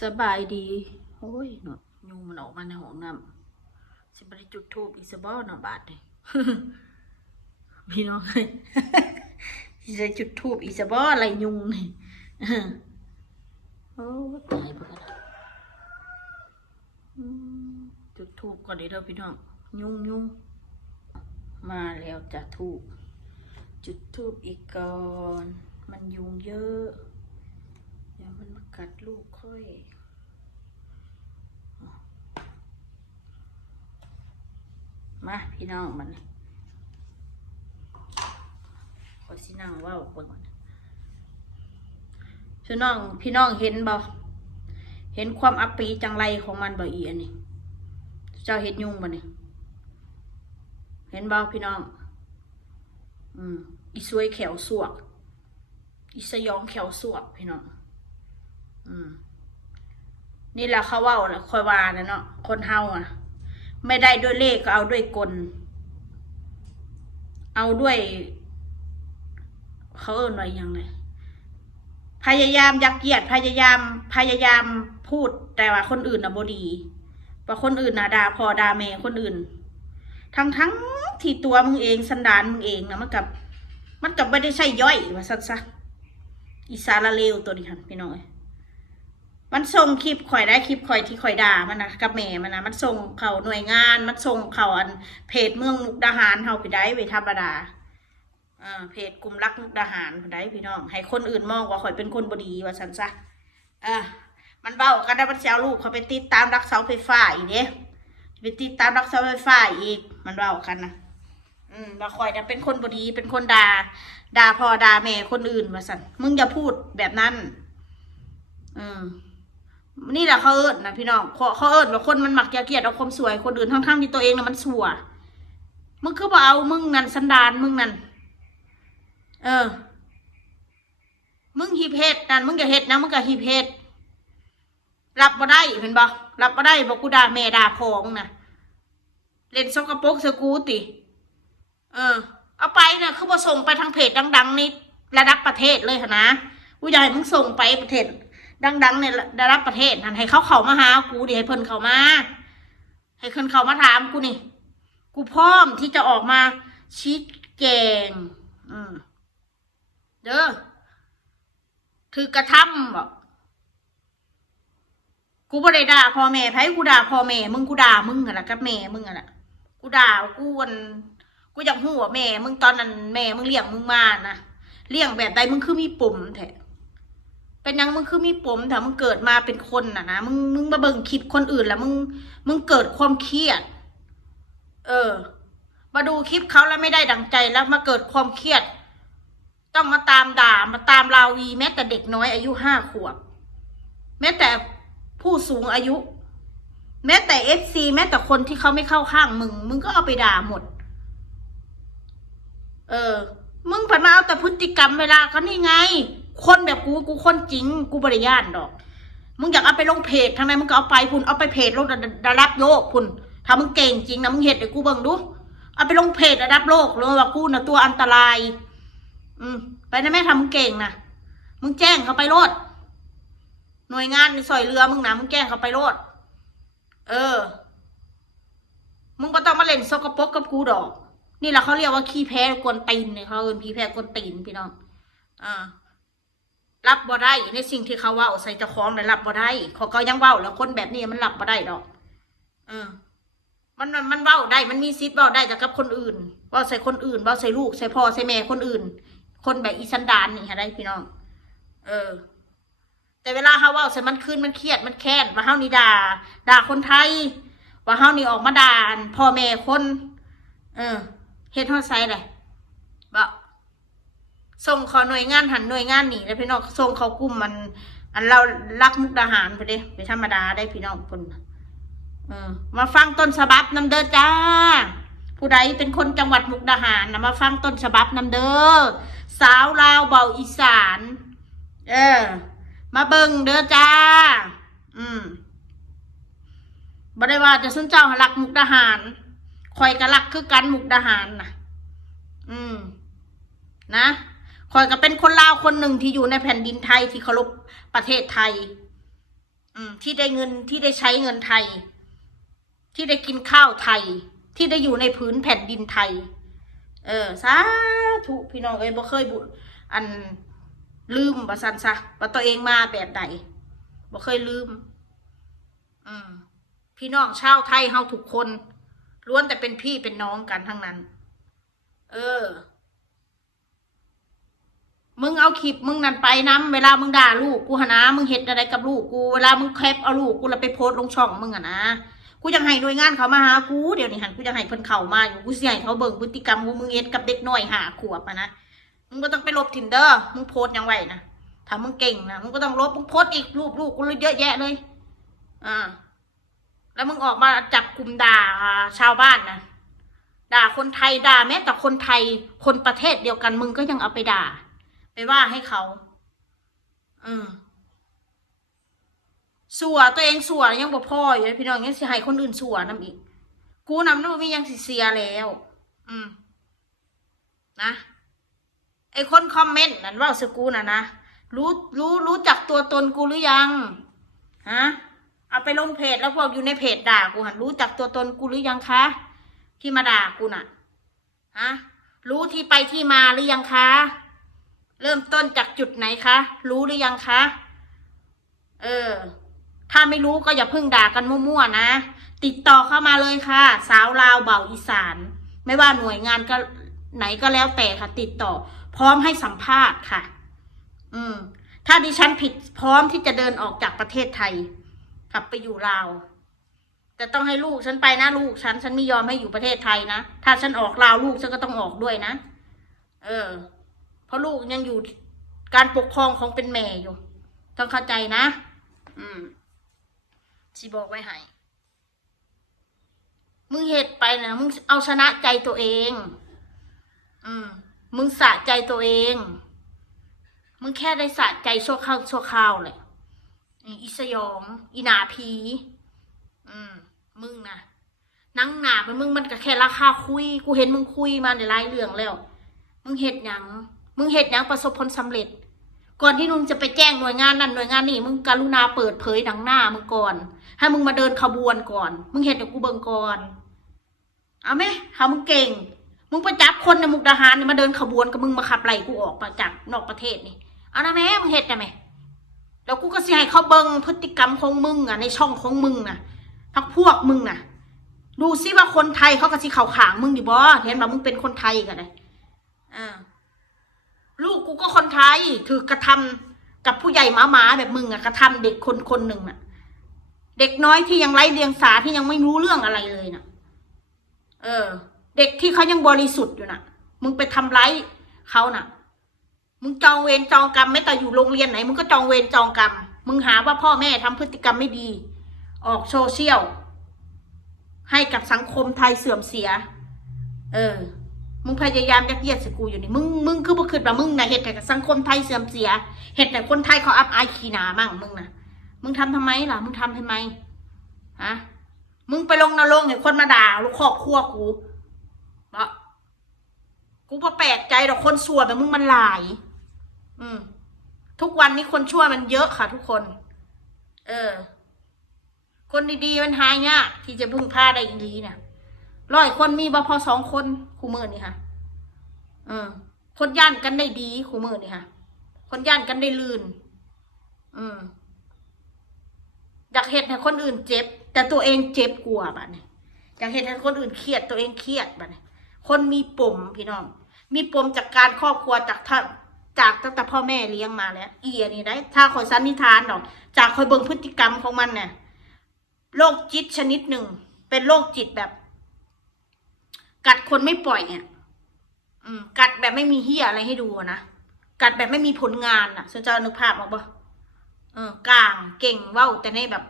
สบายดีโอ้ยเนาะยุงมันออกมาในห้องน้ำสิบริจุดทูบอีสบอเนาะบาทเลย พี่น้องเลย สิได้จุดทูบอีสบออะไรยุงนี่ โอ้ตายไปกันจุดทูบก่อนเดี๋ยวพี่น้องยุงมาแล้วจะทูบจุดทูบอีกก่อนมันยุงเยอะเดี๋ยวมันมากัดลูกค่อยมาพี่น้องมันขอสินั่งว่าเบิ่งก่อนพี่น้องเห็นบ่เห็นความอัปปีจังไรของมันบ่อีอันนี้เจ้าเห็นยุงบ่นี่เห็นบ่พี่น้องอีสวยแขวสวกอีสยองแขวสวกพี่น้องนี่แหละเขาว่าแหละคอยว่านะเนาะคนเฮาอ่ะไม่ได้ด้วยเลขก็เอาด้วยกลเอาด้วยเขาเอิ้นว่ายังไงพยายามยักเยียดพยายามพูดแต่ว่าคนอื่นน่ะบ่ดีว่าคนอื่นน่ะด่าพ่อด่าแม่คนอื่นทั้งที่ตัวมึงเองสันดานมึงเองนะมันกับไม่ได้ใช่ย่อยว่าซั่นซะอีสาระเลวตัวนี้ค่ะพี่น้องมันส่งคลิปข่อยได้คลิปข่อยที่ข่อยด่ามันนะกับแม่มันนะมันส่งเขาหน่วยงานมันส่งเขาอันเพจเมืองมุกดาหารเฮาไปได้ไปธรรมดาเพจกลุ่มรักมุกดาหารไปได้พี่น้องให้คนอื่นมองว่าข่อยเป็นคนบ่ดีว่าซั่นซะมันเบ้ากันได้มันเสียลูกเขาไปติดตามรักเสาไฟฟ้าอีกเด้ไปติดตามรักเสาไฟฟ้าอีกมันเบ้ากันนะว่าข่อยจะเป็นคนบ่ดีเป็นคนด่าพ่อด่าแม่คนอื่นว่าซั่นมึงอย่าพูดแบบนั้นนี่แหละเขาเอิญนะพี่น้องเขาเอิญว่าคนมันมักจะเกลียดเอาความสวยคนอื่นทั้งที่ตัวเองน่ะมันสัวมึงคือบ่เอามึงนั่นสันดานมึงนั่นมึงฮีเพศนั่นมึงอย่าเฮ็ดนะมึงก็ฮีเพศรับบ่ได้เห็นบ่รับบ่ได้บอกกูด่าแม่ด่าพ่อมึงนะเล่นสกปรกใส่กูติเอาไปเนี่ยคือบ่ส่งไปทางเพจดังๆนี่ระดับประเทศเลยนะกูอยากให้มึงส่งไปประเทศดังๆเนี่ยได้รับประเทศนั่นให้เขามาหากูดิให้เพิ่นเข้ามาให้เพิ่นเข้ามาถามกูนี่กูพร้อมที่จะออกมาชี้แจงเด้อถือกระทำบอกกูบ่ได้ด่าพ่อแม่ไผกูด่าพ่อแม่มึงกูด่ามึงอะล่ะกับแม่มึงอะล่ะกูด่ากูอยากหูว่าแม่มึงตอนนั้นแม่มึงเลี้ยงมึงมานะเลี้ยงแบบใดมึงคือมีปุ่มแท้เป็นยังมึงคือมีปมแต่มึงเกิดมาเป็นคนนะมึงมาเบิ่งคลิปคนอื่นแล้วมึงเกิดความเครียดมาดูคลิปเขาแล้วไม่ได้ดั่งใจแล้วมาเกิดความเครียดต้องมาตามด่ามาตามราวีแม้แต่เด็กน้อยอายุ5 ขวบแม้แต่ผู้สูงอายุแม้แต่FCแม้แต่คนที่เขาไม่เข้าข้างมึงก็เอาไปด่าหมดมึงผ่านมาเอาแต่พฤติกรรมเวลาเขานี่ไงคนแบบกูคนจริงกูบริยานดอกมึงอยากเอาไปลงเพจทำไมมึงก็เอาไปพุ่นเอาไปเพจโลกระดับโลกพุ่นถ้ามึงเก่งจริงนะมึงเห็นเดี๋ยวกูเบิ่งดูเอาไปลงเพจระดับโลกเลยว่ากูน่ะตัวอันตรายไปนะแม่ทำมึงเก่งนะมึงแจ้งเขาไปโลดหน่วยงานในซอยเรือมึงนะมึงแจ้งเขาไปโลดมึงก็ต้องมาเล่นสกปรกกับกูดอกนี่แหละเขาเรียกว่าขี้แพ้กวนตีนเนี่ยเขาเอิ้นขี้แพ้กวนตีนพี่น้องรับบ่ได้ในสิ่งที่เขาว่าใส่เจ้าของเลยรับบ่ได้เขายังเว้าแล้วคนแบบนี้มันรับบ่ได้ดอกมันเว้าได้มันมีสิทธิ์เว้าได้แต่กับคนอื่นเว้าใส่คนอื่นเว้าใส่ลูกใส่พ่อใส่แม่คนอื่นคนแบบอีสันดานนี่ค่ะได้พี่น้องแต่เวลาเขาเว้าใส่มันคืนมันเครียดมันแค้นว่าเฮานี่ด่าคนไทยว่าเฮานี่ออกมาด่าพ่อแม่คนเฮ็ดเฮาใส่เลยบ่ส่งเขาหน่วยงานหันหน่วยงานหนีแล้วพี่น้องส่งเขากลุ่มอันเรารักมุกดาหารไปดิไปธรรมดาได้พี่น้องคนมาฟังต้นฉบับนำเด้อจ้าผู้ใดเป็นคนจังหวัดมุกดาหารนะมาฟังต้นฉบับนำเด้อสาวลาวเบาอีสานมาเบิ่งเด้อจ้าบ่ได้ว่าจะซึ่งเจ้ารักมุกดาหารคอยกะรักคือกันมุกดาหารนะนะคอยก็เป็นคนลาวคนหนึ่งที่อยู่ในแผ่นดินไทยที่เคารพประเทศไทย ที่ได้เงินที่ได้ใช้เงินไทย ที่ได้กินข้าวไทย ที่ได้อยู่ในผืนแผ่นดินไทย สาธุพี่น้องบ่เคยบุอันลืมว่าซั่นซะว่าตัวเองมาแบบใดบ่เคยลืมพี่น้องชาวไทยเฮาทุกคนล้วนแต่เป็นพี่เป็นน้องกันทั้งนั้นมึงเอาคลิปมึงนั่นไปน้ำเวลามึงด่าลูกกูหนะมึงเห็ดอะไรกับลูกกูเวลามึงแคปเอาลูกกูแล้วไปโพสลงช่องมึงนะกูยังให้หน่วยงานเขามาหากูเดี๋ยวนี้หันกูยังให้เพิ่นเข้ามาอยู่กูเสียให้เขาเบิ่งพฤติกรรมของมึงเฮ็ดกับเด็กน้อย5 ขวบนะมึงก็ต้องไปลบทินเดอร์มึงโพสยังไงนะถ้ามึงเก่งนะมึงก็ต้องลบมึงโพสอีกรูปลูกกูเลยเยอะแยะเลยแล้วมึงออกมาจับกลุ่มด่าชาวบ้านนะด่าคนไทยด่าแม้แต่คนไทยคนประเทศเดียวกันมึงก็ยังเอาไปด่าไปว่าให้เขาสัวตัวเองสัวยังบ่พออยู่พี่น้องยังสิให้คนอื่นสัวนำอีกกูนำนั่นมียังสิเสียแล้วนะไอคนคอมเมนต์นั่นว่าสกูนะรู้จักตัวตนกูหรือยังฮะเอาไปลงเพจแล้วพวกอยู่ในเพจด่ากูหันรู้จักตัวตนกูหรือยังคะที่มาด่ากูน่ะฮะรู้ที่ไปที่มาหรือยังคะเริ่มต้นจากจุดไหนคะรู้หรือยังคะถ้าไม่รู้ก็อย่าเพิ่งด่ากันมั่วๆนะติดต่อเข้ามาเลยค่ะสาวลาวเบาอีสานไม่ว่าหน่วยงานก็ไหนก็แล้วแต่ค่ะติดต่อพร้อมให้สัมภาษณ์ค่ะถ้าดิฉันผิดพร้อมที่จะเดินออกจากประเทศไทยกลับไปอยู่ลาวแต่ต้องให้ลูกฉันไปนะลูกฉันไม่ยอมให้อยู่ประเทศไทยนะถ้าฉันออกลาวลูกฉันก็ต้องออกด้วยนะเพราะลูกยังอยู่การปกครองของเป็นแม่อยู่ต้องเข้าใจนะสิบอกไว้ให้มึงเหตุไปนะมึงเอาชนะใจตัวเองมึงสะใจตัวเองมึงแค่ได้สะใจชั่วคราวเลยอีสยองอีหนาผีมึงนะนั่งหนาเป็นมึงมันก็แค่ราคาคุยกูเห็นมึงคุยมาในหลายเรื่องแล้วมึงเหตุหยังประสบผลสำเร็จก่อนที่มึงจะไปแจ้งหน่วยงานนั่นหน่วยงานนี่มึงกรุณาเปิดเผยหนังหน้ามึงก่อนให้มึงมาเดินขบวนก่อนมึงเหตุกับกูเบิ่งก่อนเอาไหมหามึงเก่งมึงไปจับคนในมุกดาหารมาเดินขบวนกับมึงมาขับไล่กูออกมาจากนอกประเทศนี่เอานะแม่มึงเหตุได้ไหมแล้วกูก็สิให้เขาเบิ่งพฤติกรรมของมึงในช่องของมึงพักพวกมึงดูซิว่าคนไทยเขาก็สิเข่าขางมึงดิบอเห็นว่ามึงเป็นคนไทยกันเลยลูกกูก็คนไทยถือกระทำกับผู้ใหญ่หมาแบบมึงกระทำเด็กคนหนึ่งเด็กน้อยที่ยังไร้เดียงสาที่ยังไม่รู้เรื่องอะไรเลยเด็กที่เขายังบริสุทธิ์อยู่มึงไปทำร้ายเขามึงจองเวรจองกรรมไม่แต่อยู่โรงเรียนไหนมึงก็จองเวรจองกรรมมึงหาว่าพ่อแม่ทำพฤติกรรมไม่ดีออกโซเชียลให้กับสังคมไทยเสื่อมเสียมึงพยายามยัดเยียดใส่กูอยู่นี่มึงคือบ่คิดว่ามึงเหตุให้กับสังคมไทยเสื่อมเสียเหตุให้คนไทยเขาอับอายขี้หน้ามั่งมึงทำทำไมล่ะมึงทำทำไมฮะมึงไปลงนรกเห็นคนมาด่าลูกครอบครัวกูกูพอแปลกใจหรอกคนชั่วแบบมึงมันหลายทุกวันนี้คนชั่วมันเยอะค่ะทุกคนคนดีๆมันหายากที่จะพึ่งพาได้อีหลีเนี่ย100 คนมีบ่พอ2 คนคู่มือนี่ค่ะคนย่านกันได้ดีคู่มือนี่ค่ะคนย่านกันได้ลื่นอยากเห็นให้คนอื่นเจ็บแต่ตัวเองเจ็บกลัวบัดนี้อยากเห็นให้คนอื่นเครียดตัวเองเครียดบัดนี้คนมีปมพี่น้องมีปมจากการครอบครัวจากตั้งแต่พ่อแม่เลี้ยงมาแล้วนี่ได้ถ้าคอยสันนิษฐานดอกจากคอยเบิ่งพฤติกรรมของมันเนี่ยโรคจิตชนิดหนึ่งเป็นโรคจิตแบบกัดคนไม่ปล่อยกัดแบบไม่มีเหี้ยอะไรให้ดูนะกัดแบบไม่มีผลงานฉันจะนึกภาพออกปะกลางเก่งเว้าแต่ในแบบ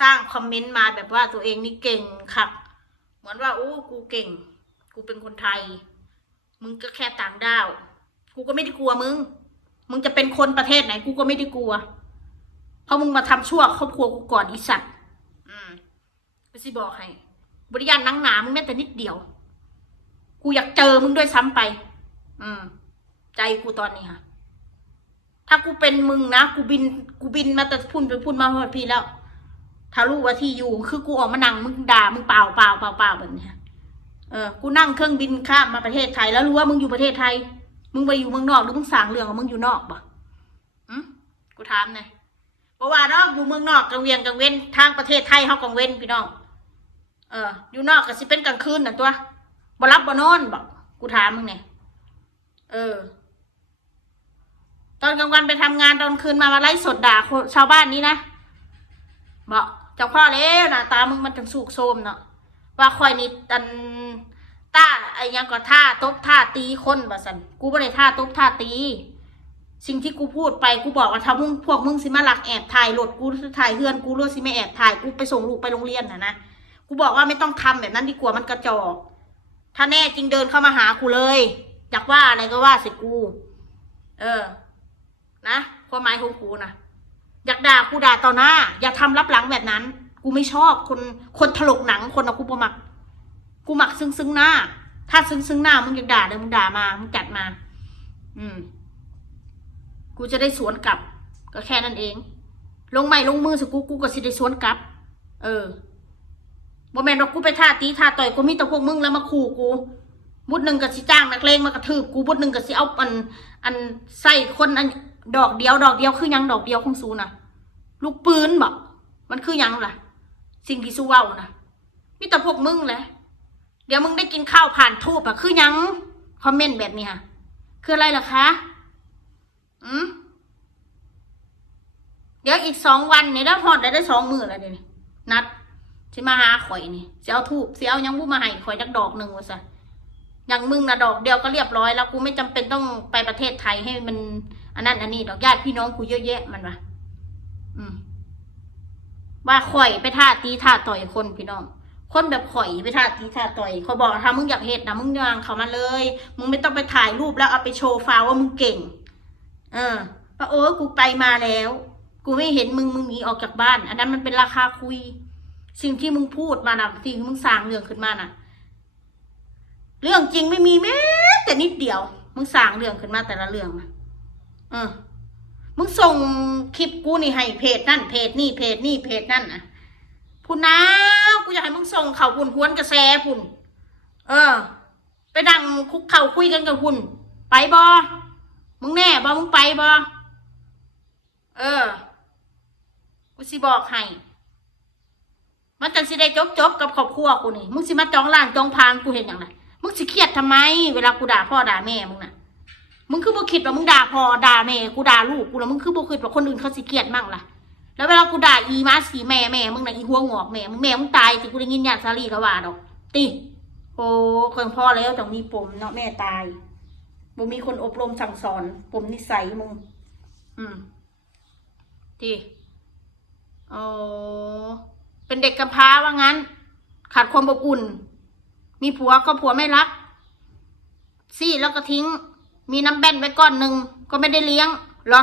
สร้างคอมเมนต์มาแบบว่าตัวเองนี่เก่งครับเหมือนว่าโอ้กูเก่งกูเป็นคนไทยมึงก็แค่ต่างด้าวกูก็ไม่ได้กลัวมึงจะเป็นคนประเทศไหนกูก็ไม่ได้กลัวเพราะมึงมาทำชั่วครอบครัวกูก่อนอีสัตว์ไปสิบอกให้บริยานนังหนามึงแม้แต่นิดเดียวกูอยากเจอมึงด้วยซ้ำไปใจกูตอนนี้ค่ะท ถ้ากูเป็นมึงนะกูบินมาแต่พุ่นไปพุ่นมาหมดพี่แล้วถ้ารู้ว่าที่อยู่คือกูออกมานั่งมึงด่ามึงเปล่าแบบนี้กูนั่งเครื่องบินข้ามมาประเทศไทยแล้วรู้ว่ามึงอยู่ประเทศไทยมึงไปอยู่เมืองนอกหรือมึงสั่งเรื่องของมึงอยู่นอกปะกูถามหน่อยเพราะว่าน้องอยู่เมืองนอกกลางเวียงกลางเว้นทางประเทศไทยเขากลางเว้นพี่น้องอยู่นอกก็สิเป็นกลางคืนน่ะตัวบ่รับบ่นอนบอกกูถามมึงเนี่ยตอนกลางวันไปทำงานตอนคืนมาไลฟ์สดด่าชาวบ้านนี้นะบอกเจ้าพ่อแล้วนะตามึงมันถึงสูกโซมเนาะว่าคอยนี่ต้าไอ้ยังก็ท่าตบท่าตีคนบ่สันกูไม่ได้ท่าตบท่าตีสิ่งที่กูพูดไปกูบอกว่าถ้าพวกมึงสิมาหลักแอบถ่ายรถกูถ่ายเฮือนกูรู้สิไม่แอบถ่ายกูไปส่งลูกไปโรงเรียนนะกูบอกว่าไม่ต้องทำแบบนั้นดีกว่ามันกระจอกถ้าแน่จริงเดินเข้ามาหากูเลยอยากว่าอะไรก็ว่าสิกูนะความหมายของกูนะอยากด่ากูด่าต่อหน้าอย่าทำรับหลังแบบนั้นกูไม่ชอบคนถลกหนังคนเอากูบ่มักกูหมักซึ้งหน้าถ้าซึ้งหน้ามึงอยากด่าเลยมึงด่ามามึงจัดมากูจะได้สวนกลับก็แค่นั้นเองลงไม้ลงมือสิกูก็สิได้สวนกลับบ่แม่นว่ากูไปท่าตีท่าต่อยกูมีแต่พวกมึงแล้วมาขู่กูบุดหนึ่งก็สิจ้างนักเลงมากระทืบกูบุดหนึ่งก็สิเอาอันใส่คนอันดอกเดียวคือยังดอกเดียวของซูน่ะลูกปืนบอกมันคือยังล่ะสิ่งที่ซูเว้านะมีแต่พวกมึงแหละเดี๋ยวมึงได้กินข้าวผ่านทูบอะคือยังคอมเมนต์แบบนี้ค่ะคืออะไรล่ะคะเดี๋ยวอีก2 วันเนี่ยได้ฮอดได้2 มื้อแล้วเดี๋ยวนี้นัดสิมาหาข่อยนี่สิเอาทูบสิเอายังบุมาให้ข่อยจักดอกหนึ่งว่าซะอย่างมึงนะดอกเดียวก็เรียบร้อยแล้วกูไม่จำเป็นต้องไปประเทศไทยให้มันอันนั้นอันนี้ดอกญาติพี่น้องกูเยอะแยะมันวะว่าข่อยไปท่าตีท่าต่อยคนพี่น้องคนแบบข่อยไปท่าตีท่าต่อยเขาบอกถ้ามึงอยากเฮ็ดนะมึงยางเขามาเลยมึงไม่ต้องไปถ่ายรูปแล้วเอาไปโชว์ฟาวว่ามึงเก่งว่ากูไปมาแล้วกูไม่เห็นมึงหนีออกจากบ้านอันนั้นมันเป็นราคาคุยสิ่งที่มึงพูดมานะสิ่งที่มึงสร้างเรื่องขึ้นมาน่ะเรื่องจริงไม่มีแม้แต่นิดเดียวมึงสร้างเรื่องขึ้นมาแต่ละเรื่องนะมึงส่งคลิปกูนี่ให้เพจนั่นเพจนี่เพจนี่เพจนั่นนะพุ่นนะกูอยากให้มึงส่งเข่าพุ่นหวนกระแสพุ่นไปดังคุกเข่าคุยกันกับพุ่นไปบอมึงแน่บอมึงไปบอกูสิบอกให้มันจังสิได้จบกับครอบครัวกูนี่มึงสิมาจองล่างจองพางกูเห็นอย่างไรมึงสิเครียดทำไมเวลากูด่าพ่อด่าแม่มึงน่ะมึงคือบ่คิดว่ามึงด่าพ่อด่าแม่กูด่าลูกกูแล้วมึงคือบ่คิดว่าคนอื่นเขาสิเครียดมั่งล่ะแล้วเวลากูด่าอีมาสีแม่มึงน่ะอีหัวงอกแม่มึงตายสิกูได้ยินญาติซาลีเขาว่าดอกติโอ้คนพ่อแล้วต้องมีปมเนาะแม่ตายบ่มีคนอบรมสั่งสอนปมนิสัยมึงติเป็นเด็กกำพร้าว่างั้นขาดความอบอุ่นมีผัวก็ผัวไม่รักซี่แล้วก็ทิ้งมีน้ำแบนไว้ก้อนหนึ่งก็ไม่ได้เลี้ยงหรอ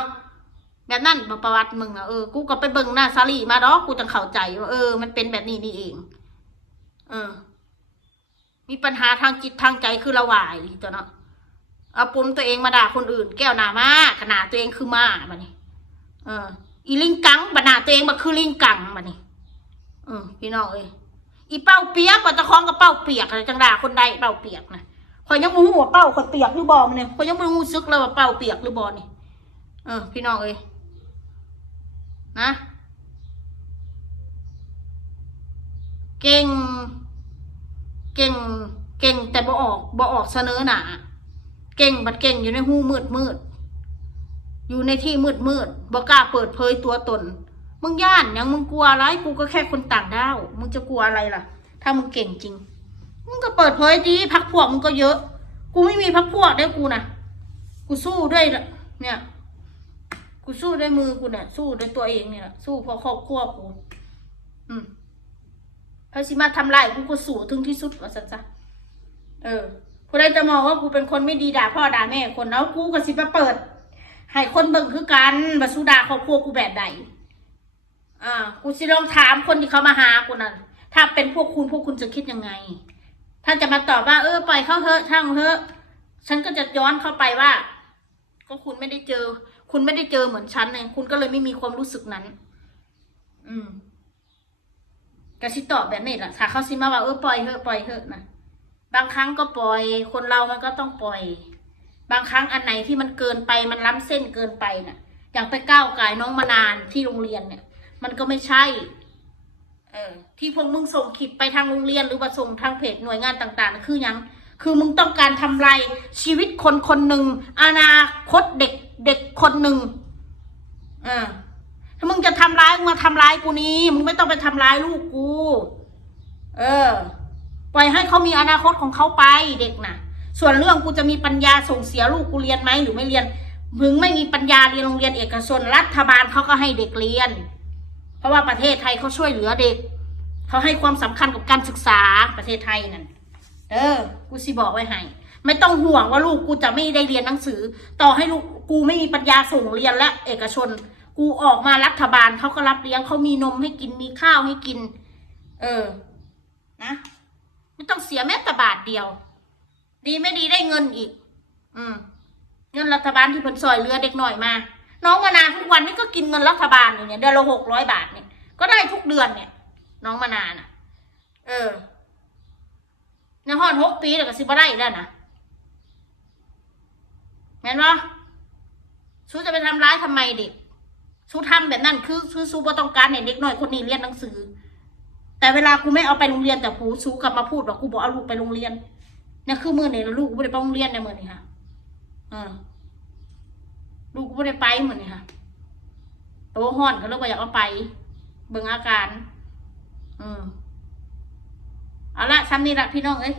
แบบนั้นประวัติมึงอะกูก็ไปเบิ่งหน้าซาลีมาดอกกูจะเข้าใจว่ามันเป็นแบบนี้นี่เองมีปัญหาทางจิตทางใจคือละวายตัวเนาะเอาปมตัวเองมาด่าคนอื่นแก้วหน้ามาขนาดตัวเองคือมาบัดนี้อีลิงกังบัดหน้าตัวเองมาคือลิงกังบัดนี้พี่น้องอีเป้าเปียกกว่าจะคล้องกับเป้าเปียกอะไรจังด่าคนใดเป้าเปียกนะคอยยังมูหัวเป้าคนเปียกหรือบอมเนี่ยคอยยังมูซึกแล้วว่าเป้าเปียกหรือบอนี่พี่น้องนะเก่งแต่บ่ออกเสนอหนาเก่งบัดเก่งอยู่ในหูมืดอยู่ในที่มืดบ่กล้าเปิดเผยตัวตนมึงย่านยังมึงกลัวอะไรกูก็แค่คนต่างด้าวมึงจะกลัวอะไรล่ะถ้ามึงเก่งจริงมึงก็เปิดเผยดีพักพวกมึงก็เยอะกูไม่มีพักพวกได้กูนะกูสู้ด้วยเนี่ยกูสู้ด้วยมือกูเนี่ยสู้ด้วยตัวเองเนี่ยสู้เพราะครอบครัวกูพอสิมาทำลายกูก็สู้ถึงที่สุดว่าสัจผู้ใดจะมองว่ากูเป็นคนไม่ดีด่าพ่อด่าแม่คนแล้วกูก็สิมาเปิดให้คนเบิ่งคือกันมาสู้ด่าครอบครัวกูแบบใดกูสิลองถามคนที่เขามาหากูนั่นถ้าเป็นพวกคุณจะคิดยังไงถ้าจะมาตอบว่าปล่อยเขาเถอะช่างเถอะฉันก็จะย้อนเข้าไปว่าก็คุณไม่ได้เจอ คุณไม่ได้เจอเหมือนฉันไงคุณก็เลยไม่มีความรู้สึกนั้น กสิตอบแบบนี้แหละถ้าเขาสิมาว่าปล่อยเถอะนะบางครั้งก็ปล่อยคนเรามันก็ต้องปล่อย บางครั้งอันไหนที่มันเกินไปมันล้ำเส้นเกินไปน่ะ อย่างไปก้าวไก่น้องมานานที่โรงเรียนเนี่ย มันก็ไม่ใช่ ที่พวกมึงส่งคลิปไปทางโรงเรียนหรือว่าส่งทางเพจหน่วยงานต่างๆคือยังคือมึงต้องการทำลายชีวิตคนคนหนึ่งอนาคตเด็กคนหนึ่งถ้ามึงจะทำร้ายมึงมาทำร้ายกูนี้มึงไม่ต้องไปทำร้ายลูกกูปล่อยให้เขามีอนาคตของเขาไปเด็กน่ะส่วนเรื่องกูจะมีปัญญาส่งเสียลูกกูเรียนไหมหรือไม่เรียนมึงไม่มีปัญญาเรียนโรงเรียนเอกชนรัฐบาลเขาก็ให้เด็กเรียนเพราะว่าประเทศไทยเขาช่วยเหลือเด็กเขาให้ความสำคัญกับการศึกษาประเทศไทยนั่นกูสิบอกไว้ให้ไม่ต้องห่วงว่าลูกกูจะไม่ได้เรียนหนังสือต่อให้ลูกกูไม่มีปัญญาส่งเรียนและเอกชนกูออกมารัฐบาลเขาก็รับเลี้ยงเขามีนมให้กินมีข้าวให้กินนะไม่ต้องเสียแม้แต่บาทเดียวดีไม่ดีได้เงินอีกเงินรัฐบาลที่ผลซอยเรือเด็กหน่อยมาน้องมานานทุกวันนี้ก็กินเงินรัฐบาลอยู่เนี่ยเดือนละ600 บาทเนี่ยก็ได้ทุกเดือนเนี่ยน้องมานานในห้อง6 ปีแต่ก็สิบ่ได้แล้วนะแม่นบ่ซูจะไปทำร้ายทำไมเด็กซูทำแบบนั้นคือซูบ่ต้องการให้เด็กน้อยคนนี้เรียนหนังสือแต่เวลากูไม่เอาไปโรงเรียนแต่ผู้ซูกลับมาพูดว่ากูบอกเอาลูกไปโรงเรียนเนี่ยคือมื้อนี้ลูกกูไม่ได้ไปโรงเรียนในมื้อนี้ค่ะลูกกูไม่ได้ไปมื้อนี้ค่ะโตฮ้อนก็เลยว่าอยากเอาไปเบิ่งอาการเอาละซ้ำนี่ละพี่น้องเอ้ย